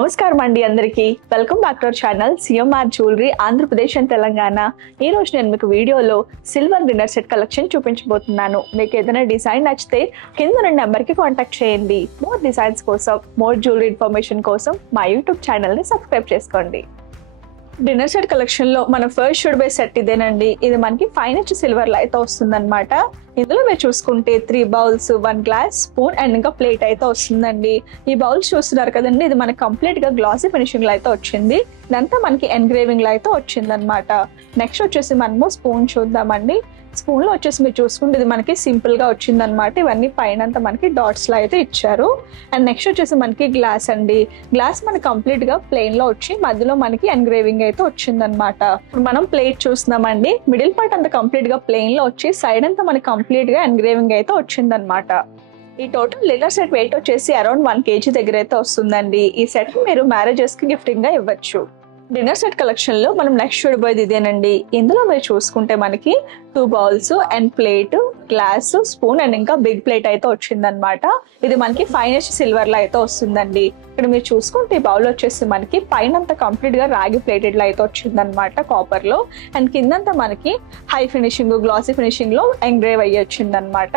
నమస్కారం అండి అందరికీ welcome back to our channel CMR jewellery Andhra Pradesh and Telangana. ఈ రోజు నేను మీకు వీడియోలో సిల్వర్ డిన్నర్ సెట్ కలెక్షన్ చూపించబోతున్నాను. మీకు ఏదైనా డిజైన్ నచ్చితే కింద ఉన్న నెంబర్కి కాంటాక్ట్ చేయండి. మోర్ డిజైన్స్ కోసం, మోర్ జ్యువెలరీ ఇన్ఫర్మేషన్ కోసం మా యూట్యూబ్ ఛానల్ని సబ్స్క్రైబ్ చేసుకోండి. డిన్నర్ సెట్ కలెక్షన్ లో మన ఫస్ట్ షుడ్ బై సెట్ ఇదేనండి. ఇది మనకి 5 ఇంచ్ సిల్వర్ లో అయితే వస్తుందన్నమాట. ఇందులో మీరు చూసుకుంటే 3 బౌల్స్, 1 గ్లాస్, స్పూన్ అండ్ ఇంకా ప్లేట్ అయితే వస్తుందండి. ఈ బౌల్స్ చూస్తున్నారు కదండి, ఇది మనకి కంప్లీట్ గా గ్లాసీ ఫినిషింగ్ లో అయితే వచ్చింది. ఇదంతా మనకి ఎన్గ్రేవింగ్ లో అయితే వచ్చింది అనమాట. నెక్స్ట్ వచ్చేసి మనము స్పూన్ చూద్దామండి. స్పూన్ లో వచ్చేసి మీరు చూసుకుంటే ఇది మనకి సింపుల్ గా వచ్చింది అనమాట. ఇవన్నీ పైన మనకి డాట్స్ లో అయితే ఇచ్చారు. అండ్ నెక్స్ట్ వచ్చేసి మనకి గ్లాస్ అండి. గ్లాస్ మనకి కంప్లీట్ గా ప్లెయిన్ లో వచ్చి మధ్యలో మనకి ఎన్గ్రేవింగ్ అయితే వచ్చింది అనమాట. ఇప్పుడు మనం ప్లేట్ చూస్తున్నామండి. మిడిల్ పార్ట్ అంతా కంప్లీట్ గా ప్లెయిన్ లో వచ్చి సైడ్ అంతా మనకి కంప్లీట్ గా ఎన్గ్రేవింగ్ అయితే వచ్చింది అనమాట. ఈ టోటల్ డిన్నర్ సెట్ వెయిట్ వచ్చేసి అరౌండ్ 1 kg దగ్గర అయితే వస్తుందండి. ఈ సెట్ మీరు మ్యారేజెస్ కి గిఫ్టింగ్ గా ఇవ్వచ్చు. డిన్నర్ సెట్ కలెక్షన్ లో మనం నెక్స్ట్ చూడబోయేది ఇదేనండి. ఇందులో మీరు చూసుకుంటే మనకి 2 bowls and plate, glass, spoon and ఇంకా బిగ్ ప్లేట్ అయితే వచ్చిందనమాట. ఇది మనకి 5 ఇంచ్ సిల్వర్ లో అయితే వస్తుందండి. ఇక్కడ మీరు చూసుకుంటే ఈ బౌల్ వచ్చేసి మనకి పైన అంతా కంప్లీట్ గా రాగి ప్లేటెడ్ లో అయితే వచ్చిందనమాట, కాపర్ లో. అండ్ కిందంతా మనకి హై ఫినిషింగ్, గ్లాసీ ఫినిషింగ్ లో ఎంగ్రేవ్ అయ్యి వచ్చిందనమాట.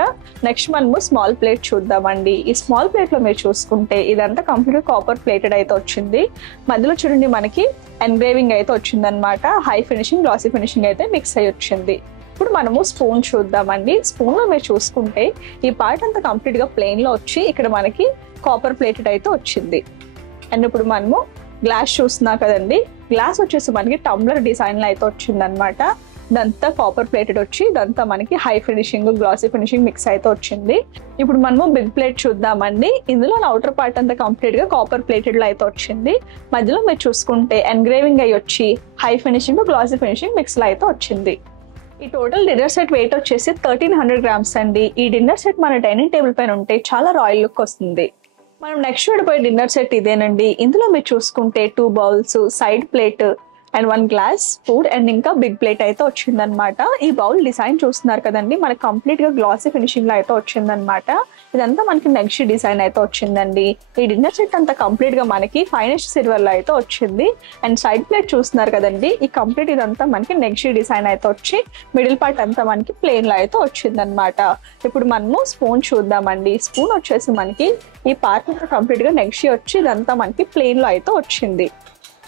నెక్స్ట్ మనము స్మాల్ ప్లేట్ చూద్దామండి. ఈ స్మాల్ ప్లేట్ లో మీరు చూసుకుంటే ఇదంతా కంప్లీట్ గా కాపర్ ప్లేటెడ్ అయితే వచ్చింది. మధ్యలో చూడండి మనకి ఎంగ్రేవింగ్ అయితే వచ్చిందనమాట. హై ఫినిషింగ్, గ్లాసీ ఫినిషింగ్ అయితే మిక్స్ అయ్యి వచ్చింది. ఇప్పుడు మనము స్పూన్ చూద్దామండి. స్పూన్ లో మీరు చూసుకుంటే ఈ పార్ట్ అంతా కంప్లీట్ గా ప్లెయిన్ లో వచ్చి ఇక్కడ మనకి కాపర్ ప్లేటెడ్ అయితే వచ్చింది. అండ్ ఇప్పుడు మనము గ్లాస్ చూస్తున్నా కదండి. గ్లాస్ వచ్చేసి మనకి టంబ్లర్ డిజైన్ లో అయితే వచ్చింది అనమాట. ఇదంతా కాపర్ ప్లేటెడ్ వచ్చి ఇదంతా మనకి high finishing, glassy finishing mix అయితే వచ్చింది. ఇప్పుడు మనము బిగ్ ప్లేట్ చూద్దామండి. ఇందులో అవుటర్ పార్ట్ అంతా కంప్లీట్ గా కాపర్ ప్లేటెడ్ లో అయితే వచ్చింది. మధ్యలో మీరు చూసుకుంటే ఎన్గ్రేవింగ్ అయ్యి వచ్చి high finishing, glassy finishing mix లో అయితే వచ్చింది. ఈ టోటల్ డిన్నర్ సెట్ వెయిట్ వచ్చేసి 1300 గ్రామ్స్ అండి. ఈ డిన్నర్ సెట్ మన డైనింగ్ టేబుల్ పైన ఉంటే చాలా రాయల్ లుక్ వస్తుంది. మనం నెక్స్ట్ చూడబోయే డిన్నర్ సెట్ ఇదేనండి. ఇందులో మీరు చూసుకుంటే 2 bowls, side plate and 1 glass, food and ఇంకా బిగ్ ప్లేట్ అయితే వచ్చిందనమాట. ఈ బౌల్ డిజైన్ చూస్తున్నారు కదండి, మనకి కంప్లీట్ గా గ్లాసీ ఫినిషింగ్ లో అయితే వచ్చిందనమాట. ఇదంతా మనకి నెక్స్ట్ డిజైన్ అయితే వచ్చిందండి. ఈ డిన్నర్ సెట్ అంతా కంప్లీట్ గా మనకి 5 ఇంచ్ సిల్వర్ లో అయితే వచ్చింది. అండ్ సైడ్ ప్లేట్ చూస్తున్నారు కదండి, ఈ కంప్లీట్ ఇదంతా మనకి నెక్స్ట్ డిజైన్ అయితే వచ్చి మిడిల్ పార్ట్ అంతా మనకి ప్లెయిన్ లో అయితే వచ్చిందనమాట. ఇప్పుడు మనము స్పూన్ చూద్దామండి. స్పూన్ వచ్చేసి మనకి ఈ పార్ట్ అంతా కంప్లీట్ గా నెక్స్ట్ వచ్చి ఇదంతా మనకి ప్లెయిన్ లో అయితే వచ్చింది.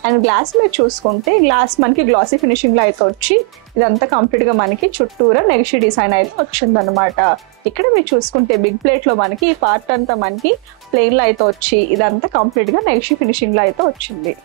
అండ్ గ్లాస్ మీరు చూసుకుంటే గ్లాస్ మనకి గ్లాసీ ఫినిషింగ్ లో అయితే వచ్చి ఇదంతా కంప్లీట్ గా మనకి చుట్టూరా నెగిషి డిజైన్ అయితే వచ్చిందనమాట. ఇక్కడ మీరు చూసుకుంటే బిగ్ ప్లేట్ లో మనకి ఈ పార్ట్ అంతా మనకి ప్లెయిన్ లో అయితే వచ్చి ఇదంతా కంప్లీట్ గా నెగిషి ఫినిషింగ్ లో అయితే వచ్చింది.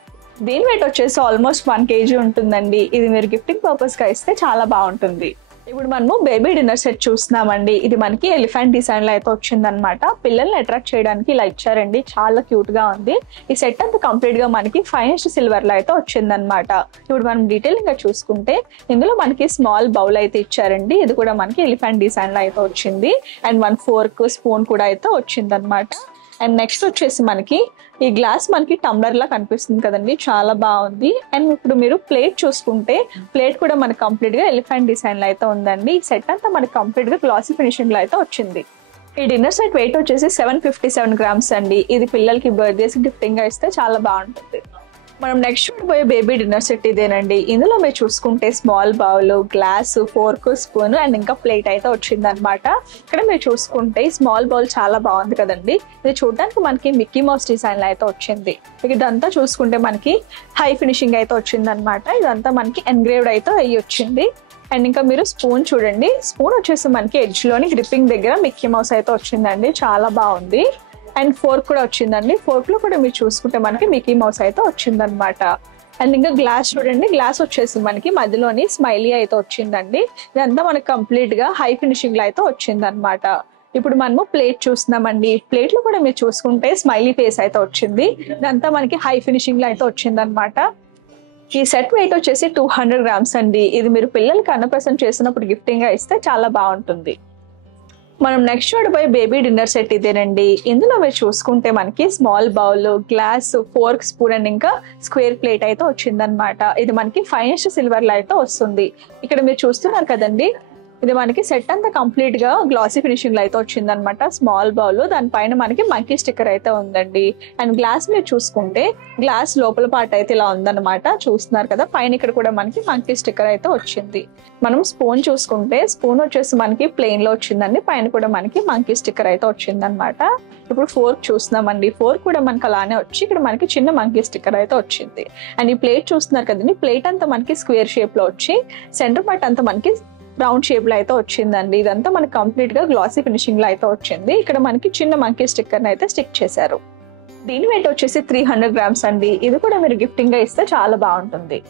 దీని వెయిట్ వచ్చేసి ఆల్మోస్ట్ 1 kg ఉంటుందండి. ఇది మీరు గిఫ్టింగ్ పర్పస్ గా ఇస్తే చాలా బాగుంటుంది. ఇప్పుడు మనము బేబీ డిన్నర్ సెట్ చూస్తున్నామండి. ఇది మనకి ఎలిఫెంట్ డిజైన్ లో అయితే వచ్చిందనమాట. పిల్లల్ని అట్రాక్ట్ చేయడానికి ఇలా ఇచ్చారండి, చాలా క్యూట్ గా ఉంది. ఈ సెట్ అంతా కంప్లీట్ గా మనకి 5 ఇంచ్ సిల్వర్ లో అయితే వచ్చిందనమాట. ఇప్పుడు మనం డీటెయిలింగ్ గా చూసుకుంటే ఇందులో మనకి స్మాల్ బౌల్ అయితే ఇచ్చారండి. ఇది కూడా మనకి ఎలిఫెంట్ డిజైన్ లో అయితే వచ్చింది. అండ్ 1 ఫోర్క్, స్పూన్ కూడా అయితే వచ్చిందనమాట. అండ్ నెక్స్ట్ వచ్చేసి మనకి ఈ గ్లాస్ మనకి టంబ్లర్ లా కనిపిస్తుంది కదండి, చాలా బాగుంది. అండ్ ఇప్పుడు మీరు ప్లేట్ చూసుకుంటే ప్లేట్ కూడా మనకి కంప్లీట్ గా ఎలిఫెంట్ డిజైన్ లో అయితే ఉందండి. ఈ సెట్ అంతా మనకి కంప్లీట్ గా గ్లాసీ ఫినిషింగ్ లో అయితే వచ్చింది. ఈ డిన్నర్ సెట్ వెయిట్ వచ్చేసి 757 గ్రామ్స్ అండి. ఇది పిల్లలకి బర్త్డేస్ గిఫ్టింగ్ గా ఇస్తే చాలా బాగుంటుంది. మనం నెక్స్ట్ చూడబోయే బేబీ డిన్నర్ సెట్ ఇదేనండి. ఇందులో మీరు చూసుకుంటే small bowl, glass, fork, spoon and ఇంకా ప్లేట్ అయితే వచ్చిందనమాట. ఇక్కడ మీరు చూసుకుంటే స్మాల్ బౌల్ చాలా బాగుంది కదండి. ఇది చూడడానికి మనకి మిక్కీ మౌస్ డిజైన్ లో అయితే వచ్చింది. ఇదంతా చూసుకుంటే మనకి హై ఫినిషింగ్ అయితే వచ్చిందనమాట. ఇదంతా మనకి ఎన్గ్రేవ్డ్ అయితే అయ్యి వచ్చింది. అండ్ ఇంకా మీరు స్పూన్ చూడండి. స్పూన్ వచ్చేసి మనకి ఎడ్జ్ లోని గ్రిప్పింగ్ దగ్గర మిక్కీ మౌస్ అయితే వచ్చిందండి, చాలా బాగుంది. అండ్ ఫోర్క్ కూడా వచ్చిందండి. ఫోర్క్ లో కూడా మీరు చూసుకుంటే మనకి మిక్కీ మౌస్ అయితే వచ్చిందనమాట. అండ్ ఇంకా గ్లాస్ చూడండి. గ్లాస్ వచ్చేసి మనకి మధ్యలోని స్మైలీ అయితే వచ్చిందండి. ఇదంతా మనకి కంప్లీట్ గా హై ఫినిషింగ్ లో అయితే వచ్చిందనమాట. ఇప్పుడు మనము ప్లేట్ చూస్తున్నామండి. ప్లేట్ లో కూడా మీరు చూసుకుంటే స్మైలీ ఫేస్ అయితే వచ్చింది. ఇదంతా మనకి హై ఫినిషింగ్ లో అయితే వచ్చిందనమాట. ఈ సెట్ వెయిట్ వచ్చేసి 200 గ్రామ్స్ అండి. ఇది మీరు పిల్లలకి అన్నప్రసన్న చేసినప్పుడు గిఫ్టింగ్ గా ఇస్తే చాలా బాగుంటుంది. మనం నెక్స్ట్ చూడబోయే బేబీ డిన్నర్ సెట్ ఇదేనండి. ఇందులో మీరు చూసుకుంటే మనకి small bowl, glass, fork, spoon and ఇంకా స్క్వేర్ ప్లేట్ అయితే వచ్చిందనమాట. ఇది మనకి 5 ఇంచ్ సిల్వర్ లో అయితే వస్తుంది. ఇక్కడ మీరు చూస్తున్నారు కదండి, ఇది మనకి సెట్ అంతా కంప్లీట్ గా గ్లాసీ ఫినిషింగ్ లో అయితే వచ్చింది అనమాట. స్మాల్ బౌల్, దానిపైన మనకి మంకీ స్టిక్కర్ అయితే ఉందండి. అండ్ గ్లాస్ మీరు చూసుకుంటే గ్లాస్ లోపల పార్ట్ అయితే ఇలా ఉందన్నమాట. చూస్తున్నారు కదా, పైన ఇక్కడ కూడా మనకి మంకీ స్టిక్కర్ అయితే వచ్చింది. మనం స్పూన్ చూసుకుంటే స్పూన్ వచ్చేసి మనకి ప్లెయిన్ లో వచ్చిందండి, పైన కూడా మనకి మంకీ స్టిక్కర్ అయితే వచ్చింది అనమాట. ఇప్పుడు ఫోర్క్ చూస్తున్నామండి, ఫోర్క్ కూడా మనకి అలానే వచ్చి ఇక్కడ మనకి చిన్న మంకీ స్టిక్కర్ అయితే వచ్చింది. అండ్ ఈ ప్లేట్ చూస్తున్నారు కదండి, ప్లేట్ అంతా మనకి స్క్వేర్ షేప్ లో వచ్చి సెంటర్ పార్ట్ అంతా మనకి రౌండ్ షేప్ లో అయితే వచ్చిందండి. ఇదంతా మనకి కంప్లీట్ గా గ్లాసీ ఫినిషింగ్ లో అయితే వచ్చింది. ఇక్కడ మనకి చిన్న మంకీ స్టిక్కర్ అయితే స్టిక్ చేశారు. దీని వెయిట్ వచ్చేసి 300 grams అండి. ఇది కూడా మీరు గిఫ్టింగ్ గా ఇస్తే చాలా బాగుంటుంది.